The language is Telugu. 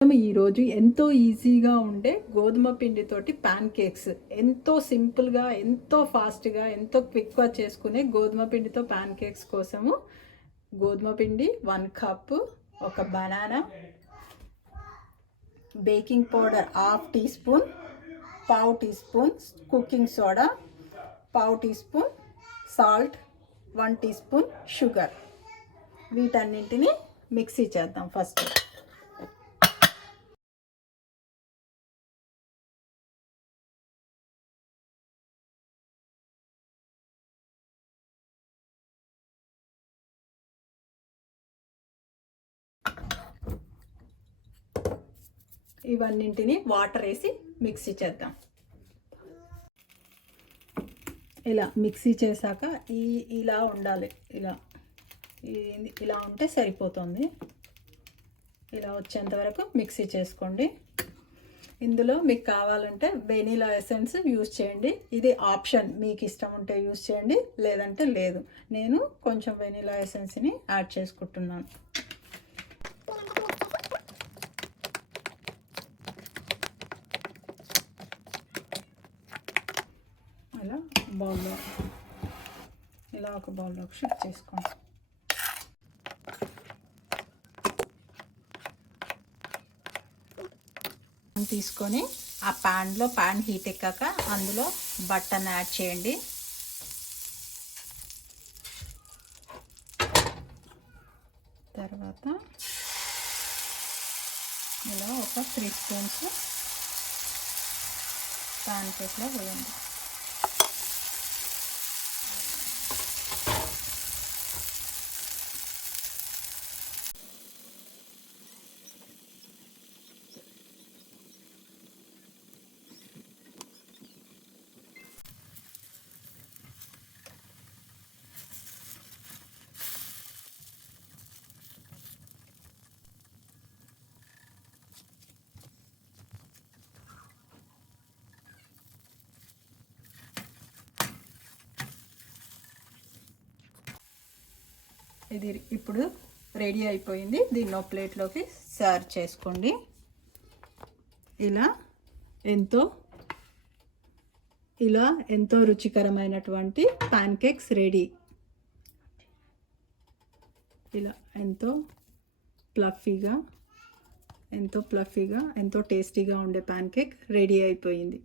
మనం ఈరోజు ఎంతో ఈజీగా ఉండే గోధుమ పిండితోటి ప్యాన్ కేక్స్, ఎంతో సింపుల్గా, ఎంతో ఫాస్ట్గా, ఎంతో క్విక్గా చేసుకునే గోధుమ పిండితో ప్యాన్ కేక్స్ కోసము గోధుమ పిండి 1 కప్పు, ఒక banana, baking powder 1/2 teaspoon, 1/2 teaspoon cooking soda, 1/2 teaspoon salt, 1 teaspoon sugar. వీటన్నింటిని మిక్సీ చేద్దాం. ఫస్ట్ ఇవన్నింటిని వాటర్ వేసి మిక్సీ చేద్దాం. ఇలా మిక్సీ చేశాక ఇలా ఉండాలి. ఇలా ఉంటే సరిపోతుంది. ఇలా వచ్చేంత వరకు మిక్సీ చేసుకోండి. ఇందులో మీకు కావాలంటే వెనీలా ఎసెన్స్ యూజ్ చేయండి. ఇది ఆప్షన్, మీకు ఇష్టం ఉంటే యూజ్ చేయండి, లేదంటే లేదు. నేను కొంచెం వెనీలా ఎసెన్స్ని యాడ్ చేసుకుంటున్నాను. ఇలా బౌల్లో, ఇలా ఒక బౌల్లోకి షిఫ్ట్ చేసుకోండి. తీసుకొని ఆ ప్యాన్ హీట్ ఎక్కాక అందులో బటర్ని యాడ్ చేయండి. తర్వాత ఇలా ఒక 3 స్పూన్స్ ప్యాన్ కేక్లో వేయండి. ఇది ఇప్పుడు రెడీ అయిపోయింది. దీన్ని ఒక ప్లేట్లోకి సర్వ్ చేసుకోండి. ఇలా ఎంతో రుచికరమైనటువంటి ప్యాన్ కేక్స్ రెడీ. ఇలా ఎంతో ఫ్లఫీగా, ఎంతో టేస్టీగా ఉండే ప్యాన్ కేక్ రెడీ అయిపోయింది.